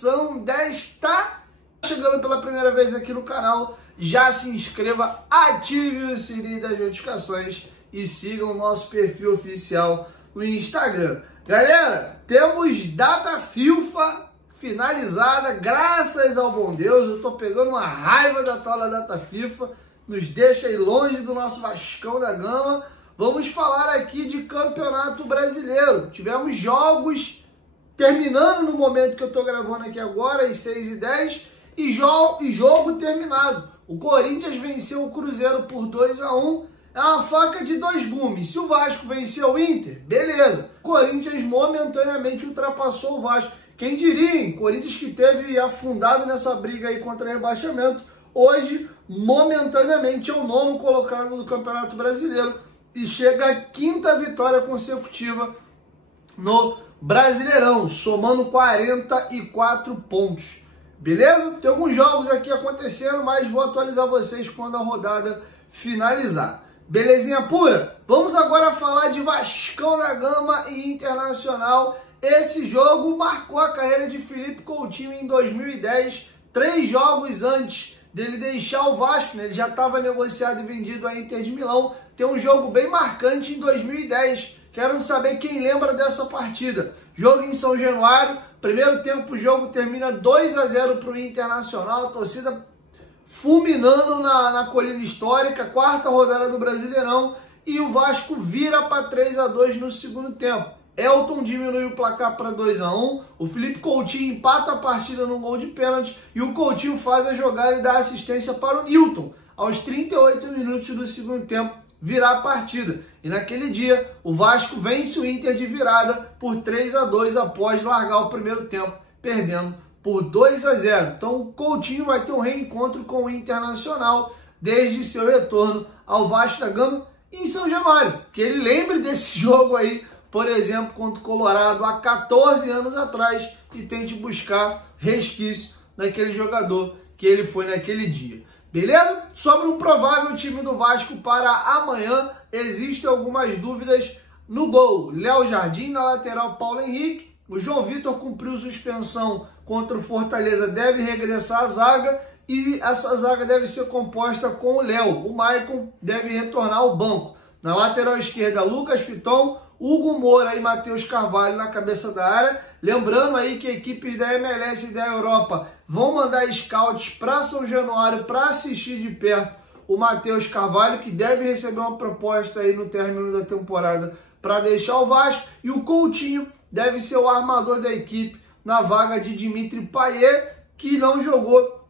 edição desta... Chegando pela primeira vez aqui no canal, já se inscreva, ative o sininho das notificações e sigam o nosso perfil oficial no Instagram. Galera, temos data FIFA finalizada, graças ao bom Deus. Eu tô pegando uma raiva da tal da data FIFA, nos deixa aí longe do nosso Vascão da Gama. Vamos falar aqui de Campeonato Brasileiro. Tivemos jogos terminando no momento que eu tô gravando aqui agora, às 6h10, e jogo terminado. O Corinthians venceu o Cruzeiro por 2-1. É uma faca de dois gumes. Se o Vasco venceu o Inter, beleza. O Corinthians momentaneamente ultrapassou o Vasco. Quem diria, hein? Corinthians que teve afundado nessa briga aí contra rebaixamento, hoje, momentaneamente, é o 9º colocado do Campeonato Brasileiro e chega à 5ª vitória consecutiva no Brasileirão, somando 44 pontos. Beleza? Tem alguns jogos aqui acontecendo, mas vou atualizar vocês quando a rodada finalizar. Belezinha pura? Vamos agora falar de Vascão da Gama e Internacional. Esse jogo marcou a carreira de Felipe Coutinho em 2010, 3 jogos antes dele deixar o Vasco, né? Ele já estava negociado e vendido à Inter de Milão. Tem um jogo bem marcante em 2010. Quero saber quem lembra dessa partida. Jogo em São Januário. Primeiro tempo, o jogo termina 2-0 para o Internacional, a torcida fulminando na colina histórica, 4ª rodada do Brasileirão, e o Vasco vira para 3-2 no segundo tempo. Elton diminui o placar para 2-1, o Felipe Coutinho empata a partida num gol de pênalti, e o Coutinho faz a jogada e dá assistência para o Nilton, aos 38 minutos do segundo tempo, virar a partida. E naquele dia, o Vasco vence o Inter de virada por 3-2 após largar o primeiro tempo, perdendo por 2-0. Então o Coutinho vai ter um reencontro com o Internacional desde seu retorno ao Vasco da Gama em São Januário. Que ele lembre desse jogo aí, por exemplo, contra o Colorado há 14 anos atrás, e tente buscar resquício daquele jogador que ele foi naquele dia. Beleza? Sobre um provável time do Vasco para amanhã, existem algumas dúvidas no gol. Léo Jardim, na lateral Paulo Henrique. O João Vitor cumpriu suspensão contra o Fortaleza, deve regressar à zaga. E essa zaga deve ser composta com o Léo. O Maicon deve retornar ao banco. Na lateral esquerda, Lucas Piton, Hugo Moura e Matheus Carvalho na cabeça da área. Lembrando aí que equipes da MLS e da Europa vão mandar scouts para São Januário para assistir de perto o Matheus Carvalho, que deve receber uma proposta aí no término da temporada para deixar o Vasco. E o Coutinho deve ser o armador da equipe na vaga de Dimitri Payet, que não jogou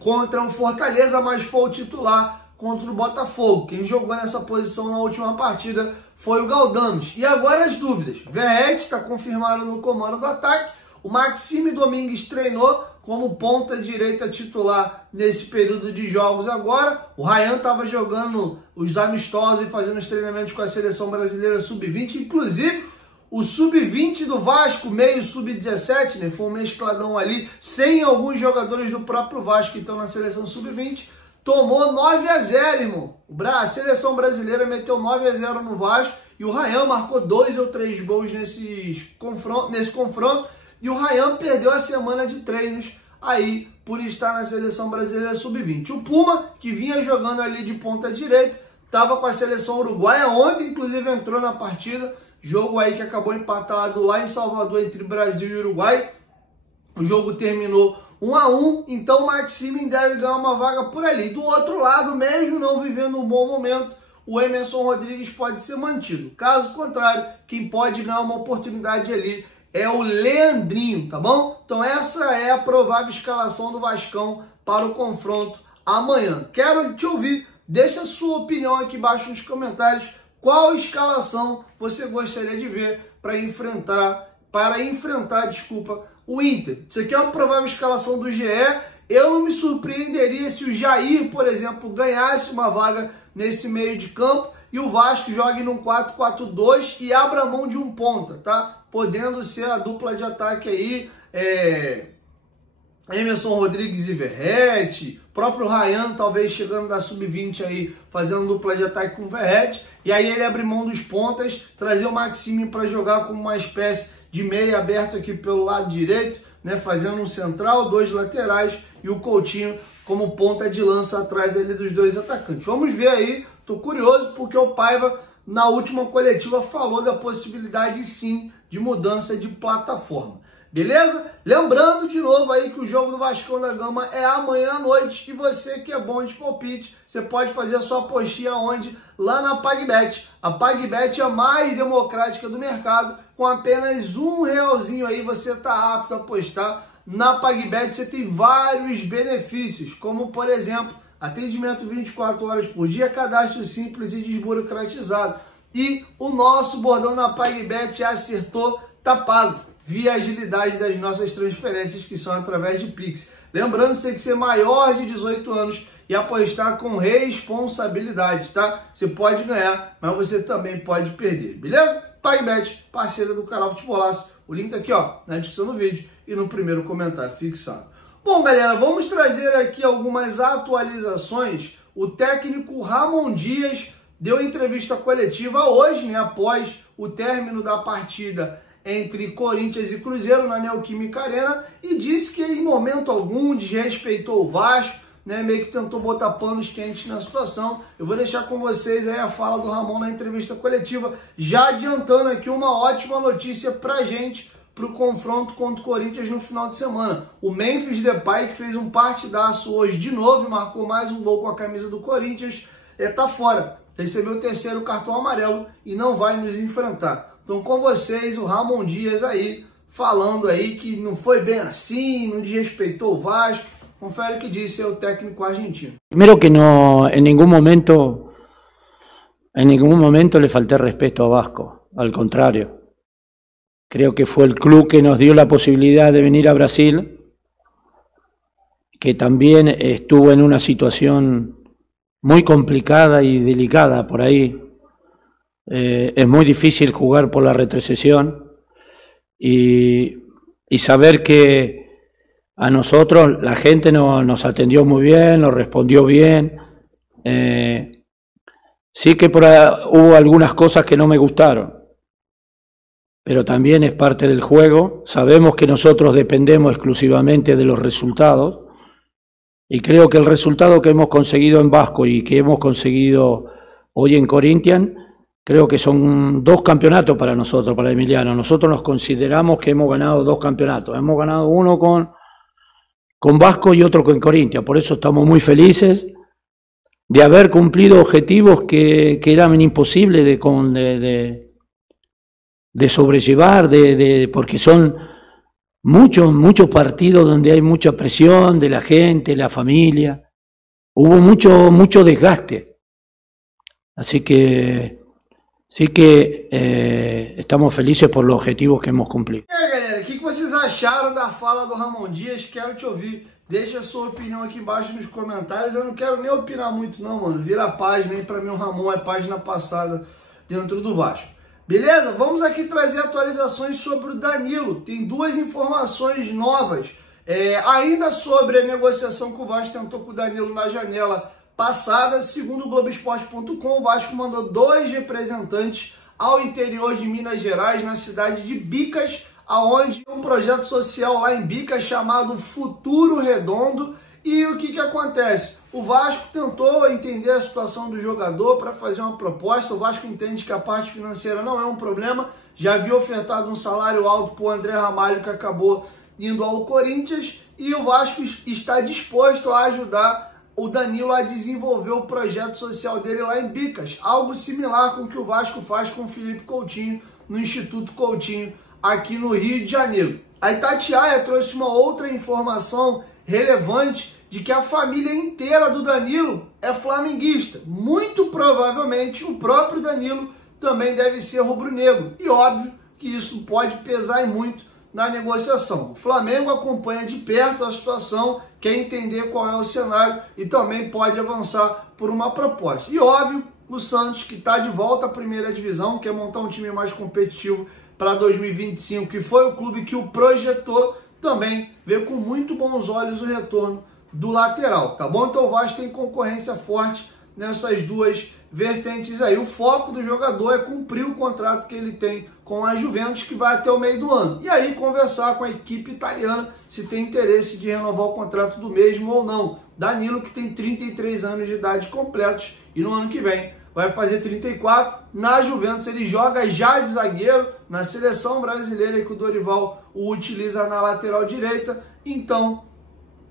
contra o Fortaleza, mas foi o titular contra o Botafogo. Quem jogou nessa posição na última partida foi o Galdames. E agora as dúvidas. Verratti está confirmado no comando do ataque. O Maxime Domingues treinou como ponta direita titular nesse período de jogos agora. O Ryan estava jogando os amistosos e fazendo os treinamentos com a seleção brasileira sub-20. Inclusive, o sub-20 do Vasco, meio sub-17, né? Foi um mescladão ali, sem alguns jogadores do próprio Vasco que estão na seleção sub-20. Tomou 9-0, irmão. A seleção brasileira meteu 9-0 no Vasco e o Ryan marcou 2 ou 3 gols nesse confronto. E o Ryan perdeu a semana de treinos aí por estar na seleção brasileira sub-20. O Puma, que vinha jogando ali de ponta direita, estava com a seleção uruguaia ontem, inclusive entrou na partida. Jogo aí que acabou empatado lá em Salvador entre Brasil e Uruguai. O jogo terminou 1-1, então o Maxime deve ganhar uma vaga por ali. Do outro lado, mesmo não vivendo um bom momento, o Emerson Rodrigues pode ser mantido. Caso contrário, quem pode ganhar uma oportunidade ali é o Leandrinho, tá bom? Então essa é a provável escalação do Vascão para o confronto amanhã. Quero te ouvir, deixa a sua opinião aqui embaixo nos comentários. Qual escalação você gostaria de ver para enfrentar o Inter? Isso aqui é uma provável escalação do GE. Eu não me surpreenderia se o Jair, por exemplo, ganhasse uma vaga nesse meio de campo e o Vasco jogue num 4-4-2 e abra mão de um ponta, tá? Podendo ser a dupla de ataque aí, Emerson Rodrigues e Verratti, próprio Ryan talvez chegando da sub-20 aí, fazendo dupla de ataque com o Verratti, e aí ele abre mão dos pontas, trazer o Maxime para jogar como uma espécie de meia aberto aqui pelo lado direito, né, fazendo um central, 2 laterais e o Coutinho como ponta de lança atrás ali dos 2 atacantes. Vamos ver aí, tô curioso porque o Paiva na última coletiva falou da possibilidade sim de mudança de plataforma. Beleza? Lembrando de novo aí que o jogo do Vascão da Gama é amanhã à noite e você que é bom de palpite, você pode fazer a sua apostinha onde? Lá na PagBet. A PagBet é a mais democrática do mercado, com apenas R$1 aí você está apto a apostar. Na PagBet você tem vários benefícios, como por exemplo, atendimento 24 horas por dia, cadastro simples e desburocratizado. E o nosso bordão na PagBet é acertou, tá pago, via agilidade das nossas transferências que são através de Pix. Lembrando, você tem que ser maior de 18 anos e apostar com responsabilidade, tá? Você pode ganhar, mas você também pode perder, beleza? PagBet, parceira do canal Futebolaço. O link tá aqui, ó, na descrição do vídeo e no primeiro comentário fixado. Bom, galera, vamos trazer aqui algumas atualizações. O técnico Ramon Dias deu entrevista coletiva hoje, né, após o término da partida entre Corinthians e Cruzeiro na Neoquímica Arena, e disse que em momento algum desrespeitou o Vasco, né, meio que tentou botar panos quentes na situação. Eu vou deixar com vocês aí a fala do Ramon na entrevista coletiva, já adiantando aqui uma ótima notícia pra gente, pro confronto contra o Corinthians no final de semana. O Memphis Depay, que fez um partidaço hoje de novo e marcou mais um gol com a camisa do Corinthians, tá fora. Recebeu o 3º cartão amarelo e não vai nos enfrentar. Então com vocês o Ramon Dias aí, falando aí que não foi bem assim, não desrespeitou o Vasco. Confere o que disse o técnico argentino. Primero que no, en ningún momento le falté respeto a Vasco, al contrario. Creo que fue el club que nos dio la posibilidad de venir a Brasil, que también estuvo en una situación muy complicada y delicada por ahí. Es muy difícil jugar por la retrocesión y saber que a nosotros la gente nos atendió muy bien, nos respondió bien. Sí que por ahí hubo algunas cosas que no me gustaron, pero también es parte del juego. Sabemos que nosotros dependemos exclusivamente de los resultados y creo que el resultado que hemos conseguido en Vasco y que hemos conseguido hoy en Corinthians, creo que son 2 campeonatos para nosotros, para Emiliano. Nosotros nos consideramos que hemos ganado 2 campeonatos. Hemos ganado uno con Vasco y otro con Corinthians. Por eso estamos muy felices de haber cumplido objetivos que eran imposibles de sobrellevar, porque son muchos partidos donde hay mucha presión de la gente, la familia. Hubo mucho desgaste. Así que sí que estamos felices por los objetivos que hemos cumplido. Galera, o que vocês acharam da fala do Ramon Dias? Quero te ouvir. Deixa a sua opinião aqui embaixo nos comentários. Eu não quero nem opinar muito não, mano. Vira a página aí, pra mim o Ramon é página passada dentro do Vasco. Beleza? Vamos aqui trazer atualizações sobre o Danilo. Tem 2 informações novas. Ainda sobre a negociação que o Vasco tentou com o Danilo na janela passada. Segundo o Globoesporte.com, o Vasco mandou 2 representantes ao interior de Minas Gerais, na cidade de Bicas, aonde um projeto social lá em Bicas chamado Futuro Redondo. E o que acontece? O Vasco tentou entender a situação do jogador para fazer uma proposta. O Vasco entende que a parte financeira não é um problema. Já havia ofertado um salário alto para o André Ramalho, que acabou indo ao Corinthians. E o Vasco está disposto a ajudar o Danilo a desenvolver o projeto social dele lá em Bicas. Algo similar com o que o Vasco faz com o Felipe Coutinho no Instituto Coutinho, aqui no Rio de Janeiro. A Itatiaia trouxe uma outra informação relevante de que a família inteira do Danilo é flamenguista. Muito provavelmente o próprio Danilo também deve ser rubro-negro. E óbvio que isso pode pesar e muito na negociação. O Flamengo acompanha de perto a situação, quer entender qual é o cenário e também pode avançar por uma proposta. E óbvio, o Santos, que está de volta à primeira divisão, quer montar um time mais competitivo para 2025, que foi o clube que o projetou, também vê com muito bons olhos o retorno do lateral, tá bom? Então o Vasco tem concorrência forte nessas 2 vertentes aí. O foco do jogador é cumprir o contrato que ele tem com a Juventus, que vai até o meio do ano. E aí conversar com a equipe italiana se tem interesse de renovar o contrato do mesmo ou não. Danilo, que tem 33 anos de idade completos e no ano que vem vai fazer 34. Na Juventus ele joga já de zagueiro, na seleção brasileira que o Dorival o utiliza na lateral direita. Então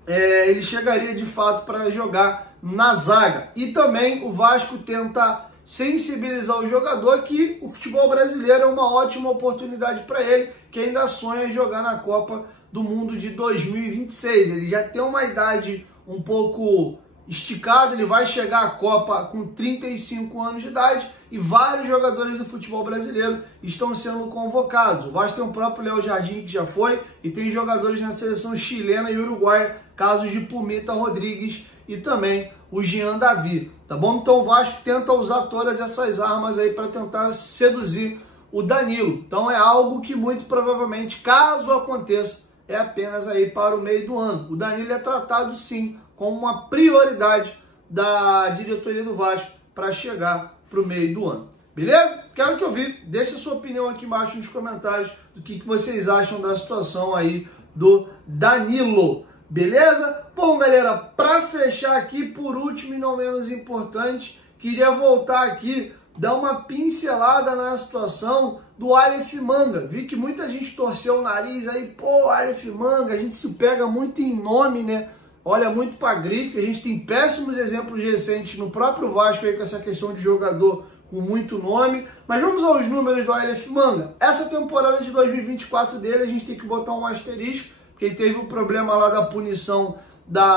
ele chegaria de fato para jogar na zaga. E também o Vasco tenta sensibilizar o jogador que o futebol brasileiro é uma ótima oportunidade para ele, que ainda sonha jogar na Copa do Mundo de 2026. Ele já tem uma idade um pouco esticada, ele vai chegar à Copa com 35 anos de idade e vários jogadores do futebol brasileiro estão sendo convocados. O Vasco tem o próprio Léo Jardim, que já foi, e tem jogadores na seleção chilena e uruguaia, casos de Pumita Rodrigues e também o Jean Davi, tá bom? Então o Vasco tenta usar todas essas armas aí para tentar seduzir o Danilo. Então é algo que muito provavelmente, caso aconteça, é apenas aí para o meio do ano. O Danilo é tratado sim como uma prioridade da diretoria do Vasco para chegar para o meio do ano. Beleza? Quero te ouvir. Deixa a sua opinião aqui embaixo nos comentários do que vocês acham da situação aí do Danilo. Beleza? Bom, galera, para fechar aqui, por último e não menos importante, queria voltar aqui, dar uma pincelada na situação do Aleph Manga. Vi que muita gente torceu o nariz aí, pô, Aleph Manga, a gente se pega muito em nome, né? Olha muito para grife, a gente tem péssimos exemplos recentes no próprio Vasco aí com essa questão de jogador com muito nome. Mas vamos aos números do Aleph Manga. Essa temporada de 2024 dele, a gente tem que botar um asterisco, porque ele teve um problema lá da punição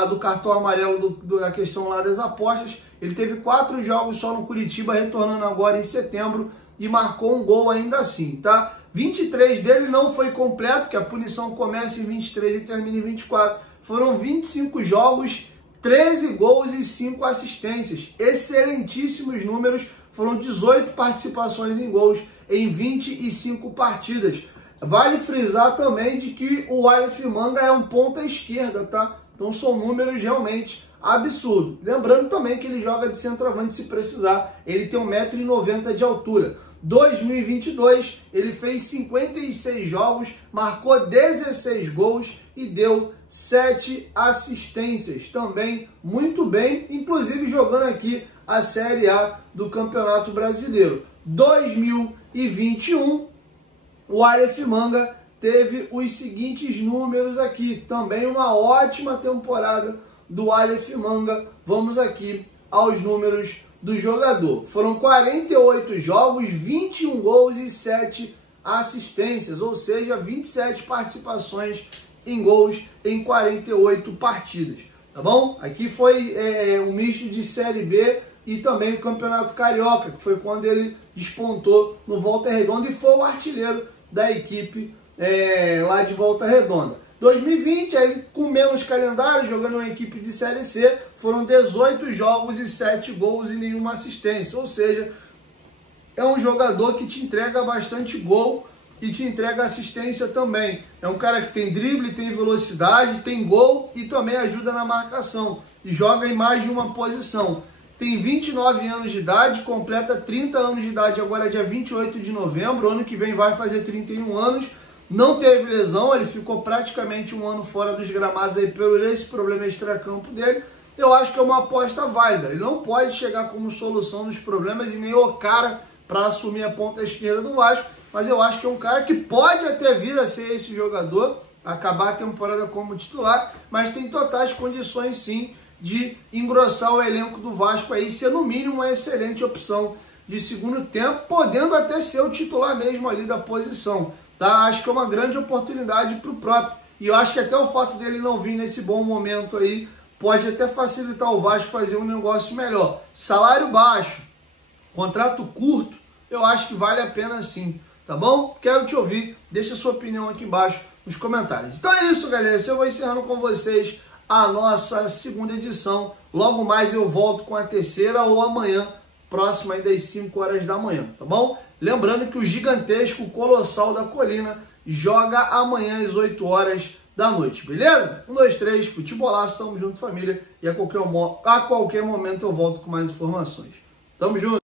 do cartão amarelo, da questão lá das apostas. Ele teve 4 jogos só no Curitiba, retornando agora em setembro, e marcou um gol ainda assim, tá? 23 dele não foi completo, que a punição começa em 23 e termina em 24. Foram 25 jogos, 13 gols e 5 assistências. Excelentíssimos números, foram 18 participações em gols em 25 partidas. Vale frisar também de que o Aleph Manga é um ponta esquerda, tá? Então são números realmente absurdos. Lembrando também que ele joga de centroavante se precisar. Ele tem 1,90 m de altura. 2022, ele fez 56 jogos, marcou 16 gols e deu 7 assistências. Também muito bem, inclusive jogando aqui a Série A do Campeonato Brasileiro. 2021, o Aleph Manga teve os seguintes números aqui. Também uma ótima temporada do Aleph Manga. Vamos aqui aos números do jogador. Foram 48 jogos, 21 gols e 7 assistências, ou seja, 27 participações em gols em 48 partidas, tá bom? Aqui foi um misto de Série B e também o Campeonato Carioca, que foi quando ele despontou no Volta Redonda e foi o artilheiro da equipe lá de Volta Redonda. 2020, aí com menos calendário, jogando uma equipe de Série C, foram 18 jogos e 7 gols e nenhuma assistência. Ou seja, é um jogador que te entrega bastante gol e te entrega assistência também. É um cara que tem drible, tem velocidade, tem gol e também ajuda na marcação. E joga em mais de uma posição. Tem 29 anos de idade, completa 30 anos de idade agora dia 28 de novembro. Ano que vem vai fazer 31 anos. Não teve lesão, ele ficou praticamente um ano fora dos gramados aí por esse problema extracampo dele. Eu acho que é uma aposta válida. Ele não pode chegar como solução dos problemas e nem o cara para assumir a ponta esquerda do Vasco, mas eu acho que é um cara que pode até vir a ser esse jogador, acabar a temporada como titular, mas tem totais condições sim de engrossar o elenco do Vasco aí, ser no mínimo uma excelente opção de segundo tempo, podendo até ser o titular mesmo ali da posição. Tá? Acho que é uma grande oportunidade para o próprio. E eu acho que até o fato dele não vir nesse bom momento aí pode até facilitar o Vasco fazer um negócio melhor. Salário baixo, contrato curto, eu acho que vale a pena sim. Tá bom? Quero te ouvir. Deixa a sua opinião aqui embaixo nos comentários. Então é isso, galera. Eu vou encerrando com vocês a nossa segunda edição. Logo mais eu volto com a terceira ou amanhã, próximo aí das 5 horas da manhã. Tá bom? Lembrando que o gigantesco, o colossal da colina, joga amanhã às 8 horas da noite, beleza? 1, 2, 3, futebolaço, tamo junto, família. E a qualquer momento eu volto com mais informações. Tamo junto!